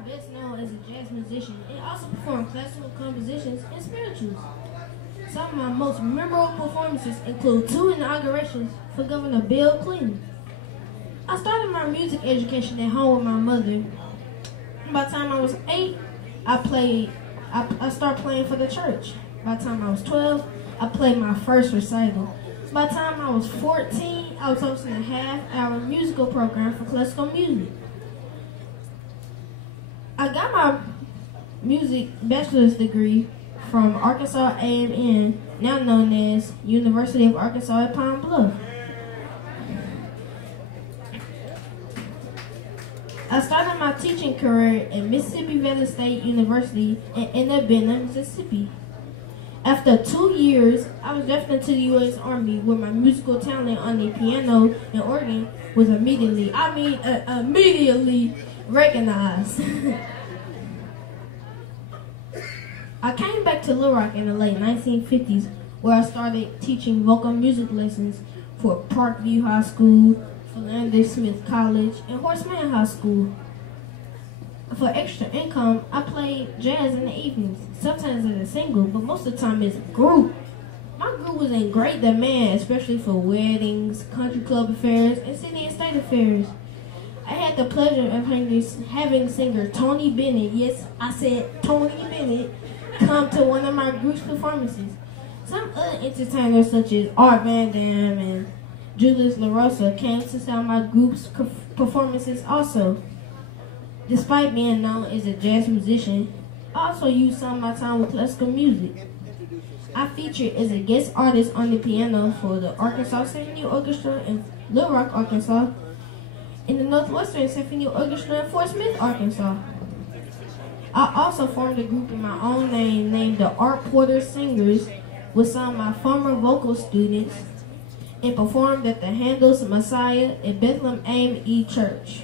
best known as a jazz musician and also performed classical compositions and spirituals. Some of my most memorable performances include 2 inaugurations for Governor Bill Clinton. I started my music education at home with my mother. By the time I was 8, I started playing for the church. By the time I was 12, I played my first recital. By the time I was 14, I was hosting a half-hour musical program for classical music. I got my music bachelor's degree from Arkansas A&M, now known as University of Arkansas at Pine Bluff. I started my teaching career at Mississippi Valley State University in Benton, Mississippi. After 2 years, I was drafted to the U.S. Army, where my musical talent on the piano and organ was immediately recognized. I came back to Little Rock in the late 1950s, where I started teaching vocal music lessons for Parkview High School, Philander Smith College, and Horseman High School. For extra income, I played jazz in the evenings, sometimes as a single, but most of the time as a group. My group was in great demand, especially for weddings, country club affairs, and city and state affairs. I had the pleasure of having singer Tony Bennett, yes, I said Tony Bennett, come to one of my group's performances. Some other entertainers such as Art Van Dam and Julius LaRosa came to some of my group's performances also. Despite being known as a jazz musician, I also used some of my time with classical music. I featured as a guest artist on the piano for the Arkansas Symphony Orchestra in Little Rock, Arkansas, and the Northwestern Symphony Orchestra in Fort Smith, Arkansas. I also formed a group in my own name named the Art Porter Singers with some of my former vocal students and performed at the Handel's Messiah at Bethlehem AME Church.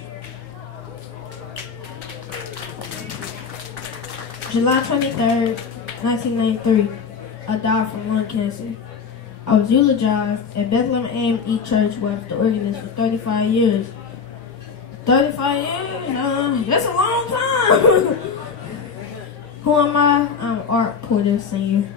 July 23rd, 1993, I died from lung cancer. I was eulogized at Bethlehem AME Church where I was the organist for 35 years. 35 years? That's a long time! Who am I? I'm Art Porter Sr.